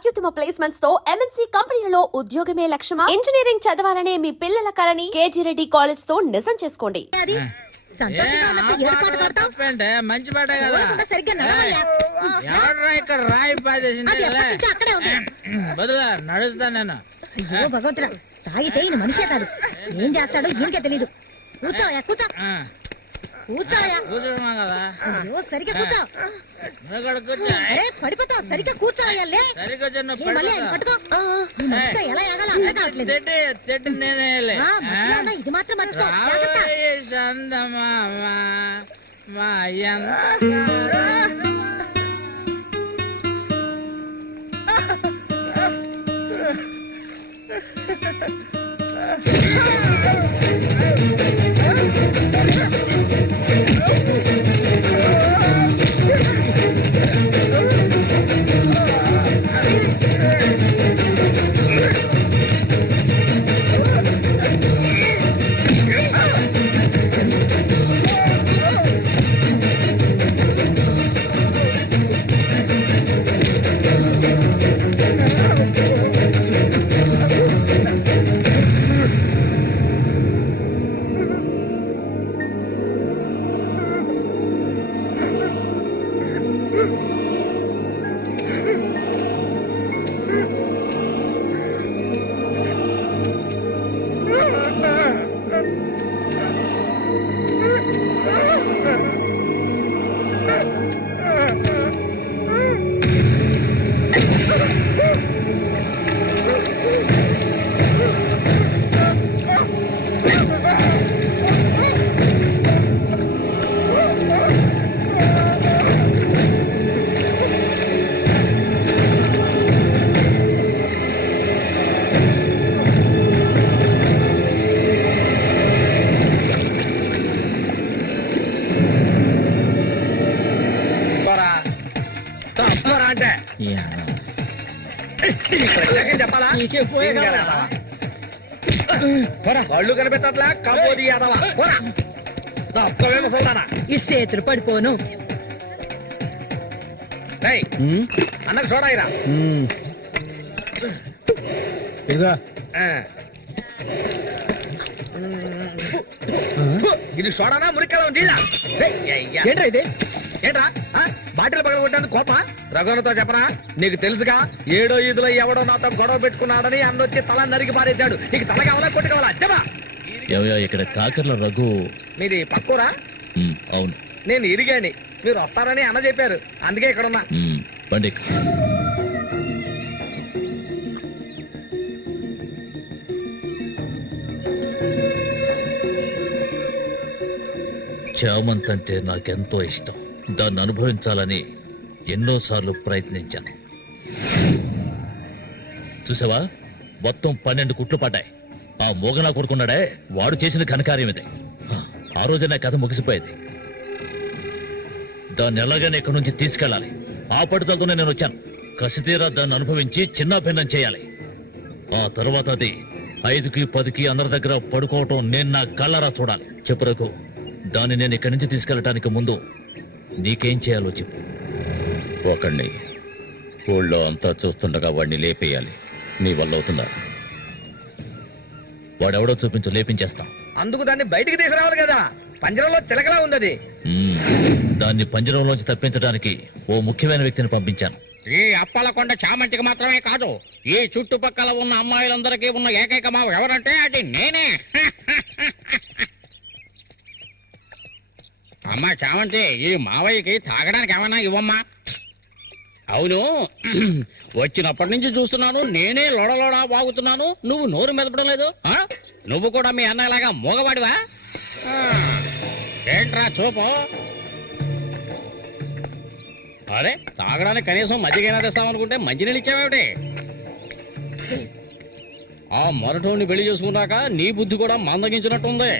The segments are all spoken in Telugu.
అత్యుత్తమ ప్లేస్మెంట్స్ తో ఎంఎన్సీ కంపెనీలలో ఉద్యోగమే లక్ష్యమా? ఇంజనీరింగ్ చదవాలనే మీ పిల్లల కలని కేజీ రెడ్డి కాలేజ్ తో నిజం చేసుకోండి. మంచి పాట కదా ఎవడరా ఇక్కడ రాయి పాదేసింది బదులా నడుస్తా నేను. అయ్యో భగవంతుడా, తాగితే ఈయన మనిషే కాదు, ఏం చేస్తాడో ఈయనకే తెలీదు. కూర్చోయా కూర్చో కూర్చోయా. కూర్చోమా కదా. అయ్యో సరిగ్గా కూర్చో. పడిపోతావు, సరిగ్గా కూర్చోయా. పట్టుకో, ఈ మనిషితో ఎలా ఎగాలో అర్థం కావట్లేదు. ఇది మాత్రం మర్చిపో. కళ్ళు కనిపించట్లా కంపోది ఈ చేతులు పడిపోను. అన్నకు చూడాయిరా ఇది చూడనా మురికెలా నీళ్ళ ఏంట్రా ఇది? ఏంట్రా బాటిల్ పగల కొట్టేందుకు కోప? రఘునతో చెప్పనా, నీకు తెలుసుగా 7వ ఈదులో ఎవడో నాతో గొడవ పెట్టుకున్నాడని అన్నొచ్చి తల నరికి పారేశాడు. నీకు తల కావాలా కొట్టు కావాలా చెప్పా? ఇక్కడ కాకర్ల రఘు మీది పక్కూరా? అవును, నేను ఇరిగాని, మీరు వస్తారని అన్న చెప్పారు, అందుకే ఇక్కడ ఉన్నా. బండి చామంత్ అంటే నాకెంతో ఇష్టం. దాన్ని అనుభవించాలని ఎన్నోసార్లు ప్రయత్నించాను. చూసావా, మొత్తం 12 కుట్లు పడ్డాయి. ఆ మోగనా కొడుకున్నాడే, వాడు చేసిన ఘనకార్యం ఇదే. ఆ రోజే నా కథ ముగిసిపోయేది. దాన్ని ఎలాగైనా ఇక్కడి నుంచి తీసుకెళ్ళాలి. ఆ పట్టుదలతోనే నేను వచ్చాను. కసితీరా దాన్ని అనుభవించి చిన్న భిన్నం చేయాలి. ఆ తర్వాత అది 5కి 10కి అందరి దగ్గర పడుకోవటం నేను నా కళ్ళరా చూడాలి. చెప్పురకు దాన్ని నేను ఇక్కడి నుంచి తీసుకెళ్ళటానికి ముందు నీకేం చేయాలో చెప్పు. ఒకడిని ఊళ్ళో అంతా చూస్తుండగా వాడిని లేపేయాలి. నీ వల్ల అవుతుందా? వాడెవడో చూపించు, లేపించేస్తాం. అందుకు దాన్ని బయటికి తీసుకురావాలి కదా, పంజరంలో చిలకలా ఉంది. దాన్ని పంజరంలోంచి తప్పించడానికి ఓ ముఖ్యమైన వ్యక్తిని పంపించాను. ఈ అప్పలకొండ చామంతికి మాత్రమే కాదు, ఈ చుట్టుపక్కల ఉన్న అమ్మాయిలందరికీ ఉన్న ఏకైక మావ ఎవరంటే అది నేనే. అమ్మా చామంతి, ఈ మావయ్యకి తాగడానికి ఏమన్నా ఇవ్వమ్మా. అవును, వచ్చినప్పటి నుంచి చూస్తున్నాను, నేనే లోడలోడా వాగుతున్నాను, నువ్వు నోరు మెదపడం లేదు. నువ్వు కూడా మీ అన్నలాగా మూగవాడివా? ఏంట్రా చూపు? అరే, తాగడానికి కనీసం మజ్జిగైనా తెస్తామనుకుంటే మంచినీళ్ళు ఇచ్చావేమిటి? ఆ మొరటోని పెళ్లి చేసుకున్నాక నీ బుద్ధి కూడా మందగించినట్టుంది.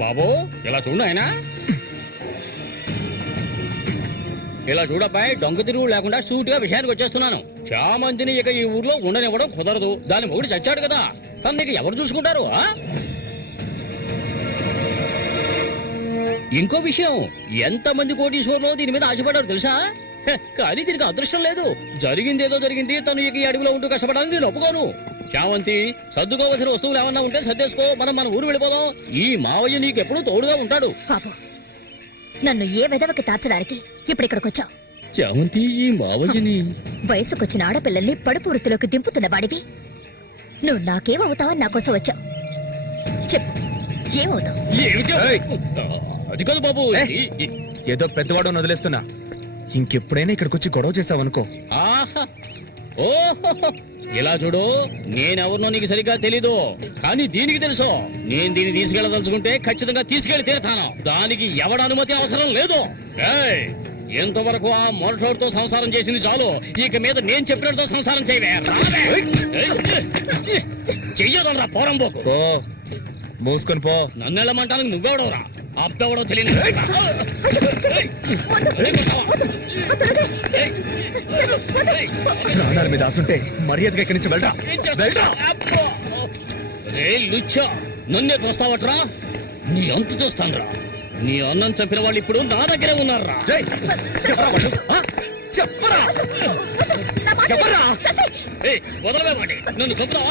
బాబు, ఇలా చూడు ఆయన, ఇలా చూడబ్బాయి, డొంక తిరుగు లేకుండా సూటిగా విషయానికి వచ్చేస్తున్నాను. చామంతిని ఇక ఈ ఊర్లో ఉండనివ్వడం కుదరదు. దాని మొగుడు చచ్చాడు కదా, తను నీకు ఎవరు చూసుకుంటారు? ఇంకో విషయం, ఎంతమంది కోటీశ్వర్లో దీని మీద ఆశపడ్డారు తెలుసా? కానీ దీనికి అదృష్టం లేదు. జరిగిందేదో జరిగింది. తను ఈ అడవిలో ఉంటూ కష్టపడాలని నేను ఒప్పుకోను. చామంతి, సర్దుకోవలసిన వస్తువులు ఏమన్నా ఉంటే సర్దేసుకో. మనం మన ఊరు వెళ్ళిపోదాం. ఈ మావయ్య నీకెప్పుడు తోడుగా ఉంటాడు. పాపం నన్ను ఏ విధవకి తార్చడానికి ఇప్పుడు ఇక్కడికి వచ్చావు. చామంతి, ఈ మావయ్యని వయసుకొచ్చిన ఆడపిల్లల్ని పడుపు వృత్తిలోకి దింపుతున్న వాడివి. నువ్వు నాకేమవుతావని నా కోసం వచ్చావు. చెప్పు, ఏమవుతావు? ఏమిటి? అది కాదు బాబు. ఏదో పెద్దవాడు వదిలేస్తున్నా. ఇంకెప్పుడైనా ఇక్కడికి వచ్చి గొడవ చేసావనుకో. ఆహా, ఓహో, ఇలా చూడు. నేనెవరినో నీకు సరిగ్గా తెలీదు, కానీ దీనికి తెలుసు. నేను దీన్ని తీసుకెళ్ళదలుచుకుంటే ఖచ్చితంగా తీసుకెళ్లి తీరుతాను. దానికి ఎవడ అనుమతి అవసరం లేదు. ఏయ్, ఎంతవరకు ఆ మొరటోడితో సంసారం చేసింది చాలు. ఇక మీద నేను చెప్పినట్టుతో సంసారం చేయవే. చెయ్యదలరా పోరంబోకు. పో, మూసుకొని పో. నన్ను వెళ్ళమంటానికి నువ్వెవడవరా? అబ్బెవడో తెలియదు. ప్రాణాల మీద ఆసుంటే మర్యాదగా ఇక్కడి నుంచి వెళ్ళరా. రే లుచ్చా, నన్నే తోస్తావట్రా? నీ అంతు చూస్తానురా. నీ అన్నం చంపిన వాళ్ళు ఇప్పుడు నా దగ్గరే ఉన్నారా? చెప్పరా వాళ్ళు? ఆ? చెప్పరా చెప్పరా. వదలవే వాడి. నన్ను చంపుతావా?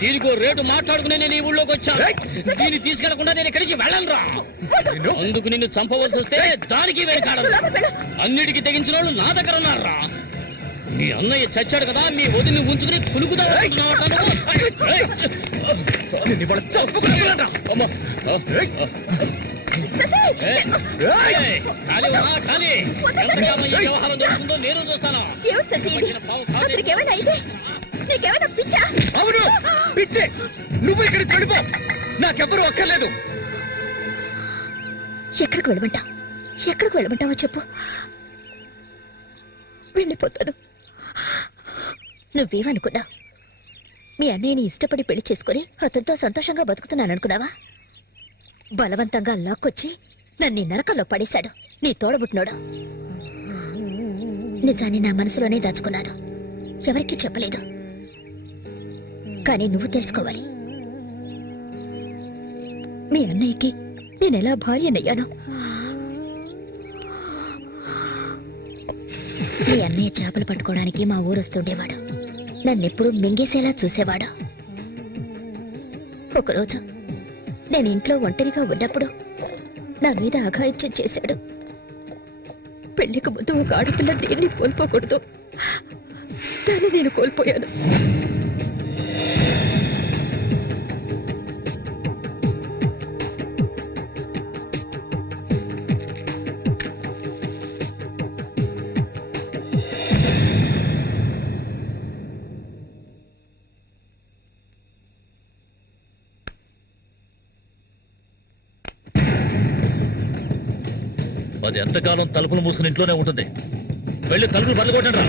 దీనికో రేటు మాట్లాడుకునే నేను ఈ ఊళ్ళోకి వచ్చాను. దీన్ని తీసుకెళ్లకుండా నేను ఇక్కడికి వెళ్ళనురా. అందుకు నిన్ను చంపవలసి వస్తే దానికి వెనకాడను. అన్నిటికీ తెగించిన వాళ్ళు నా దగ్గర ఉన్నారా? మీ అన్నయ్య చచ్చాడు కదా, మీ వదిని ఉంచుకుని కులుకుతావు. వ్యవహారం జరుగుతుందో నేను చూస్తాను. అవును, పిచ్చే. నువ్వు ఇక్కడి నుంచి వెళ్ళిపో. నాకెవ్వరూ అక్కర్లేదు. ఎక్కడికి వెళ్ళమంటావు? ఎక్కడికి వెళ్ళమంటావో చెప్పు, వెళ్ళిపోతాను. నువ్వేమనుకున్నావు? మీ అన్నయ్యని ఇష్టపడి పెళ్లి చేసుకుని అతనితో సంతోషంగా బతుకుతున్నాను అనుకున్నావా? బలవంతంగా లాక్కొచ్చి నన్ను నరకంలో పడేశాడు నీ తోడబుట్టినోడు. నిజాన్ని నా మనసులోనే దాచుకున్నాను, ఎవరికీ చెప్పలేదు. కానీ నువ్వు తెలుసుకోవాలి, మీ అన్నయ్యకి నేనెలా భార్యనయ్యాను. మీ అన్నయ్య చేపలు పట్టుకోవడానికి మా ఊరొస్తుండేవాడు. నన్నెప్పుడు మింగేసేలా చూసేవాడు. ఒకరోజు నేను ఇంట్లో ఒంటరిగా ఉన్నప్పుడు నా మీద అఘాయిత్యం చేశాడు. పెళ్లికి ముందు ఒక ఆడపిల్ల దేన్ని కోల్పోకూడదు, దాన్ని నేను కోల్పోయాను. అది ఎంతకాలం తలుపులు మూసుకుని ఇంట్లోనే ఉంటుంది. వెళ్ళి తలుపులు బదలగొట్టండి రా.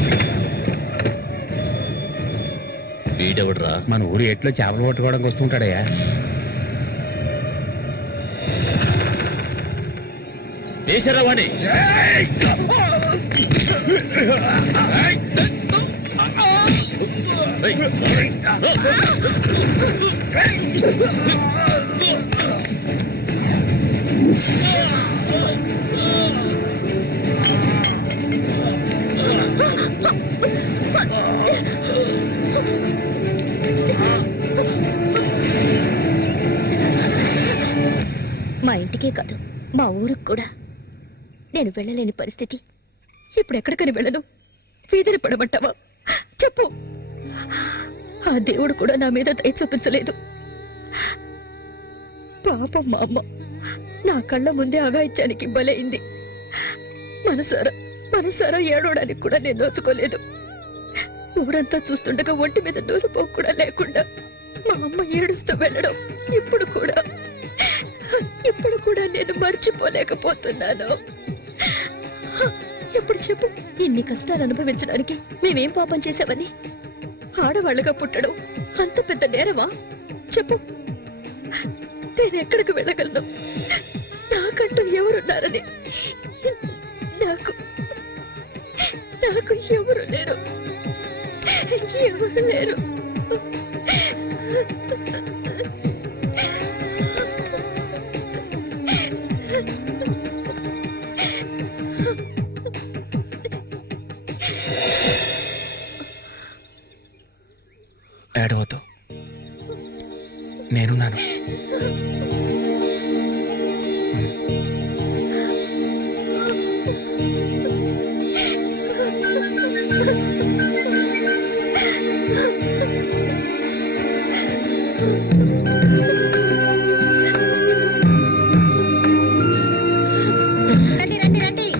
వీడెవడరా? మన ఊరు ఎట్లో చేపలు పట్టుకోవడానికి వస్తుంటాడయ్యా. వేసారా వాణి? మా ఇంటికే కాదు, మా ఊరికి కూడా నేను వెళ్ళలేని పరిస్థితి. ఇప్పుడు ఎక్కడికని వెళ్ళను? వీధిని పడమంటావా? చెప్పు. ఆ దేవుడు కూడా నా మీద దయ చూపించలేదు. పాపం మా అమ్మ నా కళ్ళ ముందే అఘాయిత్యానికి బలైంది. మనసారా ఏడవడానికి కూడా నేను నోచుకోలేదు. ఊరంతా చూస్తుండగా ఒంటి మీద నూరు పోకు కూడా లేకుండా మా అమ్మ ఏడుస్తూ వెళ్ళడం ఇప్పుడు కూడా నేను మర్చిపోలేకపోతున్నాను. ఎప్పుడు చెప్పు, ఇన్ని కష్టాలు అనుభవించడానికి మేమేం పాపం చేశావని? ఆడవాళ్ళగా పుట్టడం అంత పెద్ద నేరమా? చెప్పు, నేను ఎక్కడికి వెళ్ళగలను? నాకంటూ ఎవరున్నారని నాకు ఎవరు లేరు. నేనున్నాను. ఆ